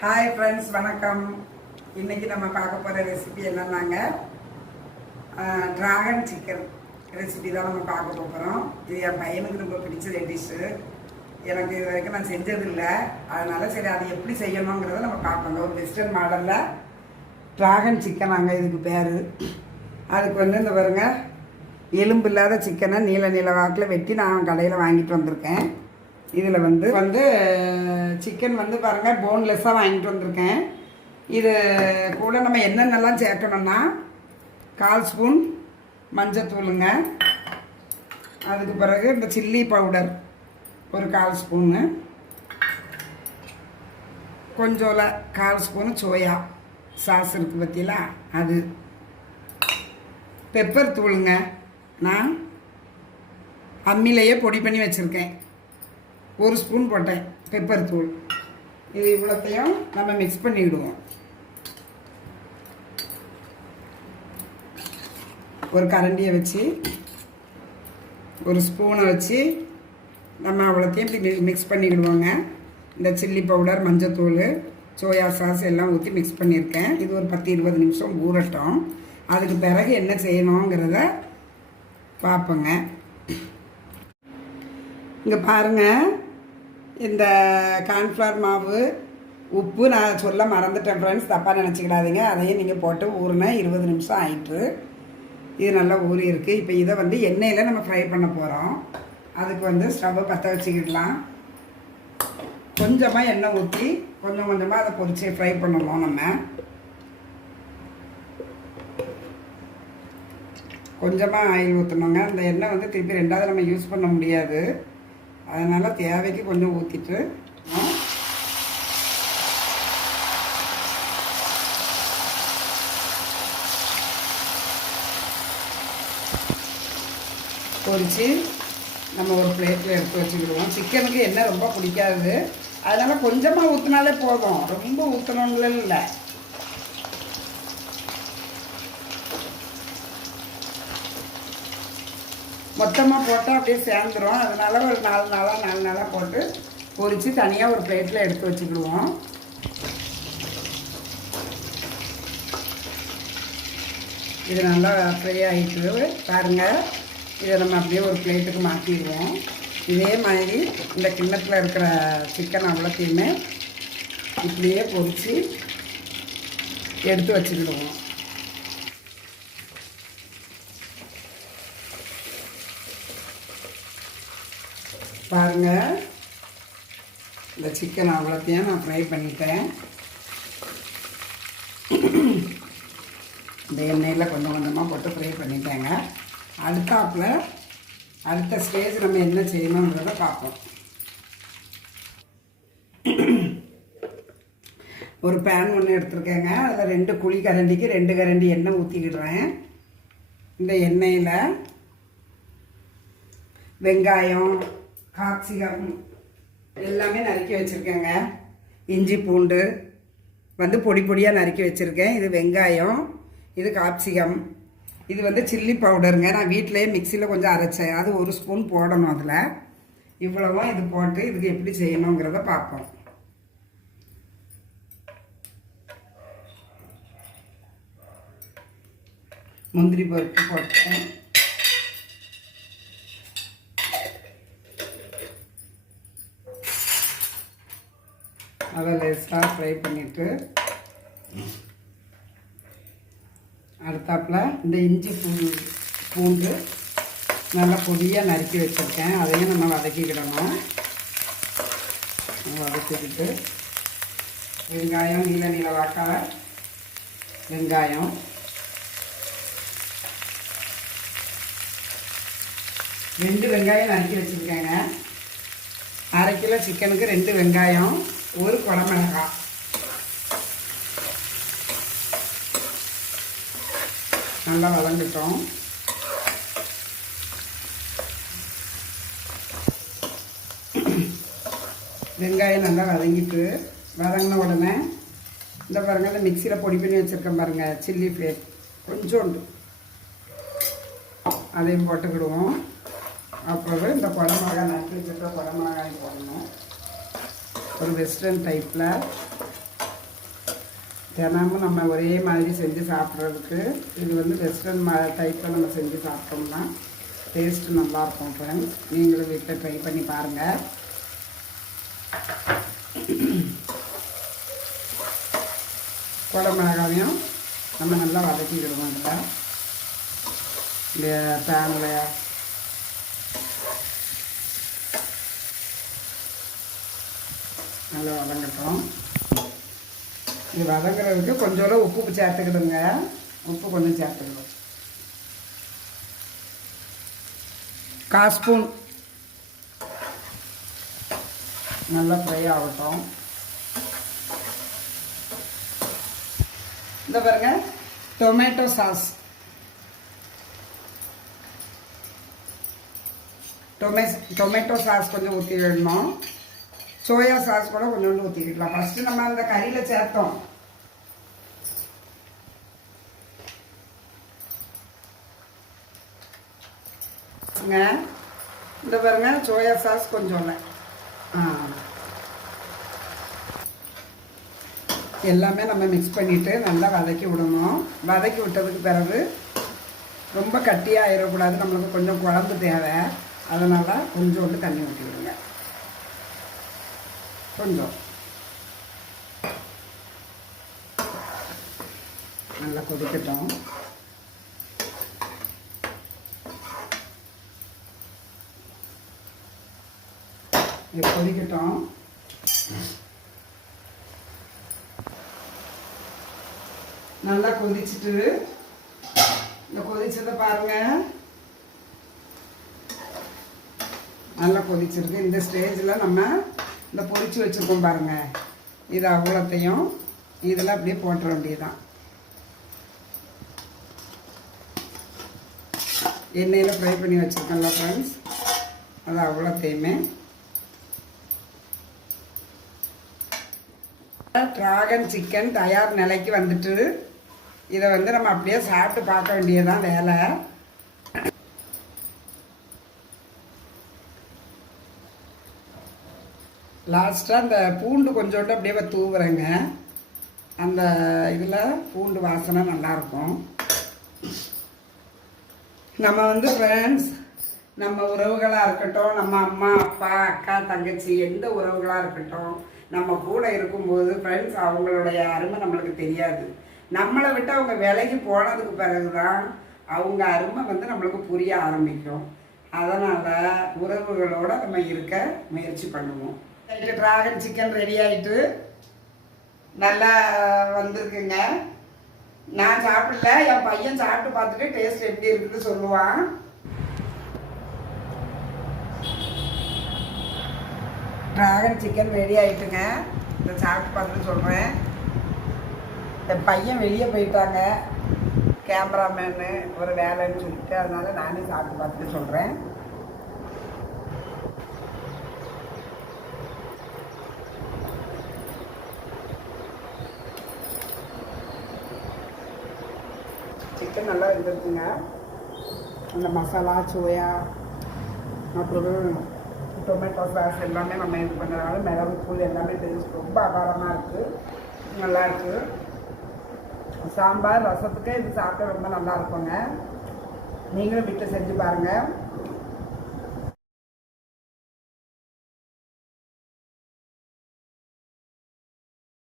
Hi friends, வணக்கம். இன்றைக்கி நம்ம பார்க்க போகிற ரெசிபி என்னன்னாங்க, ட்ராகன் சிக்கன் ரெசிபி தான் நம்ம பார்க்க போகிறோம். இது என் பையனுக்கு ரொம்ப பிடிச்ச டிஷ்ஷு. எனக்கு இது வரைக்கும் நான் செஞ்சதில்லை. அதனால் சரி அது எப்படி செய்யணுங்கிறத நம்ம பார்க்கணும். ஒரு வெஸ்டர்ன் மாடலில் ட்ராகன் சிக்கன் அங்கே இதுக்கு பேர். அதுக்கு வந்து இந்த பாருங்க, எலும்பு இல்லாத சிக்கனை நீல வாக்கில் வெட்டி நான் கடையில் வாங்கிட்டு வந்திருக்கேன். இதில் வந்து சிக்கன் வந்து பாருங்கள், போன்லெஸ்ஸாக வாங்கிட்டு வந்திருக்கேன். இது கூட நம்ம என்னென்னலாம் சேர்க்கணும்னா, 1/4 ஸ்பூன் மஞ்சத்தூளுங்க. அதுக்கு பிறகு இந்த சில்லி பவுடர் ஒரு 1/4 ஸ்பூனு, கொஞ்சம் 1/4 ஸ்பூனு சோயா சாஸ் இருக்குது பற்றிங்களா, அது. பெப்பர் தூளுங்க, நான் அம்மிலேயே பொடி பண்ணி வச்சுருக்கேன். 1 ஸ்பூன் போட்டேன் பெப்பர் தூள். இது இவ்வளோத்தையும் நம்ம மிக்ஸ் பண்ணிவிடுவோம். ஒரு கரண்டியை வச்சு, ஒரு ஸ்பூனை வச்சு நம்ம அவ்வளோத்தையும் இப்படி மிக்ஸ் பண்ணிக்கிடுவோங்க. இந்த சில்லி பவுடர், மஞ்சத்தூள், சோயா சாஸ் எல்லாம் ஊற்றி மிக்ஸ் பண்ணியிருக்கேன். இது ஒரு 10-20 நிமிஷம் ஊறட்டும். அதுக்கு பிறகு என்ன செய்யணுங்கிறத பார்ப்போங்க. இங்கே பாருங்கள், இந்த கார்ன்ஃப்ளவர் மாவு, உப்பு நான் சொல்ல மறந்துட்டேன் ஃப்ரெண்ட்ஸ், தப்பாக நினச்சிக்கிடாதீங்க. அதையும் நீங்கள் போட்டு ஊறின 20 நிமிஷம் ஆயிட்டு இது நல்லா ஊறி இருக்குது. இப்போ இதை வந்து எண்ணெயில் நம்ம ஃப்ரை பண்ண போகிறோம். அதுக்கு வந்து ஸ்டவ்வை பற்ற வச்சுக்கிடலாம். கொஞ்சமாக எண்ணெய் ஊற்றி கொஞ்சம் கொஞ்சமாக அதை பொரிச்சு ஃப்ரை பண்ணணும். நம்ம கொஞ்சமாக ஆயில் ஊற்றணுங்க. அந்த எண்ணெய் வந்து திருப்பி ரெண்டாவது நம்ம யூஸ் பண்ண முடியாது. அதனால் தேவைக்கு கொஞ்சம் ஊற்றிட்டு பொரித்து நம்ம ஒரு பிளேட்டில் எடுத்து வச்சுக்கிடுவோம். சிக்கனுக்கு எண்ணெய் ரொம்ப பிடிக்காது, அதனால் கொஞ்சமாக ஊற்றினாலே போதும், ரொம்ப ஊற்றணுங்களும் இல்லை. மொத்தமாக போட்டால் அப்படியே சேர்ந்துடும். அதனால் ஒரு 4 நாளாக போட்டு பொரித்து தனியாக ஒரு பிளேட்டில் எடுத்து வச்சுக்கிடுவோம். இது நல்லா ஃப்ரை ஆகிட்டு பாருங்கள். இதை நம்ம அப்படியே ஒரு பிளேட்டுக்கு மாற்றிடுவோம். இதே மாதிரி இந்த கிண்ணத்தில் இருக்கிற சிக்கன் அவ்வளோத்தையுமே இப்படியே பொரித்து எடுத்து வச்சுக்கிடுவோம். பாருங்கள், இந்த சிக்கன் அவ்வளோத்தையும் நான் ஃப்ரை பண்ணிட்டேன். இந்த எண்ணெயில் கொஞ்சம் கொஞ்சமாக போட்டு ஃப்ரை பண்ணிட்டேங்க. அடுத்த ஸ்டேஜ் நம்ம என்ன செய்யணுன்றதை பார்ப்போம். ஒரு பேன் ஒன்று எடுத்துருக்கேங்க. அதில் 2 குழி கரண்டிக்கு 2 கரண்டி எண்ணெய் ஊற்றிக்கிடுறேன். இந்த எண்ணெயில் வெங்காயம், காப்சிகம் எல்லாமே நறுக்கி வச்சுருக்கேங்க. இஞ்சி பூண்டு வந்து பொடி பொடியாக நறுக்கி வச்சுருக்கேன். இது வெங்காயம், இது காப்சிகம், இது வந்து சில்லி பவுடருங்க. நான் வீட்டிலேயே மிக்சியில் கொஞ்சம் அரைச்சேன். அது 1 ஸ்பூன் போடணும். அதில் இவ்வளவும் இது போட்டு இதுக்கு எப்படி செய்யணுங்கிறத பார்ப்போம். முந்திரி பருப்பு போட்டேன். அதை லேசாக ஃப்ரை பண்ணிவிட்டு அடுத்தாப்பில் இந்த இஞ்சி பூண்டு நல்லா பொடியாக நறுக்கி வச்சுருக்கேன். அதையும் நம்ம வதக்கிக்கிடணும். வதக்கிக்கிட்டு வெங்காயம் நீல வாக்கால வெங்காயம், 2 வெங்காயம் நறுக்கி வச்சுருக்கேங்க. 1/2 கிலோ சிக்கனுக்கு 2 வெங்காயம், 1 குடமிளகாய். நல்லா வதங்கிட்டோம். வெங்காயம் நல்லா வதங்கின உடனே இந்த பாருங்கள், இந்த மிக்சியில் பொடி பண்ணி வச்சுருக்கேன் பாருங்கள், சில்லி ஃப்ளேக் கொஞ்சோண்டு அதையும் போட்டுக்கிடுவோம். அப்புறம் இந்த குடமிளகாய் நறுக்கி வச்சுருக்க குடமிளகாய் போடணும். ஒரு வெஸ்டர்ன் டைப்பில் தினமும் நம்ம ஒரே மாதிரி செஞ்சு சாப்பிட்றதுக்கு இது வந்து வெஸ்டர்ன் டைப்பில் நம்ம செஞ்சு சாப்பிட்டோம்னா டேஸ்ட்டு நல்லாயிருக்கும் ஃப்ரெண்ட்ஸ். நீங்களும் வீட்டில் ட்ரை பண்ணி பாருங்கள். குடமிளகாவையும் நம்ம நல்லா வதக்கிக்கிடுவோம். இதில் இந்த பேனில் நல்லா வதங்கட்டும். இது வதங்குறதுக்கு கொஞ்சோட உப்பு சேர்த்துக்கிடுங்க. உப்பு கொஞ்சம் சேர்த்துக்கிடுவோம். 1/4 ஸ்பூன் நல்லா ஃப்ரை ஆகட்டும். இந்த பாருங்க டொமேட்டோ சாஸ். டொமேட்டோ சாஸ் கொஞ்சம் ஊற்றி விடணும். சோயா சாஸ் கூட கொஞ்சோண்டு ஊற்றிக்கலாம். ஃபஸ்ட்டு நம்ம அந்த கறியில் சேர்த்தோம். இந்த பாருங்க சோயா சாஸ் கொஞ்சம் எல்லாமே நம்ம மிக்ஸ் பண்ணிவிட்டு நல்லா வதக்கி விடணும். வதக்கி விட்டதுக்கு பிறகு ரொம்ப கட்டியாக ஆயிடக்கூடாது. நம்மளுக்கு கொஞ்சம் குழம்பு தேவை. அதனால் கொஞ்சோண்டு தண்ணி ஊற்றி விடுங்க. கொஞ்சம் நல்லா கொதிக்கட்டும். இது கொதிக்கட்டும். நல்லா கொதிச்சுட்டு இந்த கொதிச்சதை பாருங்க. நல்லா கொதிச்சிருக்கு. இந்த ஸ்டேஜில் நம்ம இந்த பொரிச்சு வச்சுருக்கோம் பாருங்கள், இது அவ்வளோத்தையும் இதில் அப்படியே போட்டுற வேண்டியதுதான். எண்ணெயில் ஃப்ரை பண்ணி வச்சுருக்கோம்ல ஃப்ரெண்ட்ஸ், அது அவ்வளோத்தையுமே டிராகன் சிக்கன் தயார் நிலைக்கு வந்துட்டு இதை வந்து நம்ம அப்படியே சாப்பிட்டு பார்க்க வேண்டியதுதான் வேலை. லாஸ்ட்டாக அந்த பூண்டு கொஞ்சோண்டு அப்படியே தூவுறேங்க. அந்த இதில் பூண்டு வாசனை நல்லாயிருக்கும். நம்ம வந்து ஃப்ரெண்ட்ஸ், நம்ம உறவுகளாக இருக்கட்டும், நம்ம அம்மா அப்பா அக்கா தங்கச்சி எந்த உறவுகளாக இருக்கட்டும், நம்ம கூட இருக்கும்போது ஃப்ரெண்ட்ஸ் அவங்களுடைய அருமை நம்மளுக்கு தெரியாது. நம்மளை விட்டு அவங்க விலகி போனதுக்கு பிறகு தான் அவங்க அருமை வந்து நம்மளுக்கு புரிய ஆரம்பிக்கும். அதனால் உறவுகளோடு நம்ம இருக்க முயற்சி பண்ணுவோம். டிராகன் சிக்கன் ரெடி ஆகிட்டு நல்லா வந்திருக்குங்க. நான் சாப்பிடல, என் பையன் சாப்பிட்டு பார்த்துட்டு டேஸ்ட் எப்படி இருக்குன்னு சொல்லுவான். டிராகன் சிக்கன் ரெடி ஆகிட்டுங்க. இதை சாப்பிட்டு பார்த்துட்டு சொல்கிறேன். என் பையன் வெளியே போயிட்டாங்க, கேமராமேனு ஒரு வேலைன்னு சொல்லிட்டு, அதனால் நானே சாப்பிட்டு பார்த்துட்டு சொல்கிறேன். சிக்கன் நல்லா வெந்திருக்குங்க. அந்த மசாலா சோயா அப்புறம் டொமேட்டோ சாஸ் எல்லாமே நம்ம இது பண்ணுறதுனால மிளகுத்தூள் எல்லாமே டேஸ்ட் ரொம்ப அபாரமாக இருக்குது, நல்லாயிருக்கு. சாம்பார் ரசத்துக்கு இது சாப்பிட்டா ரொம்ப நல்லா இருக்குங்க. நீங்களும் வீட்டில் செஞ்சு பாருங்கள்.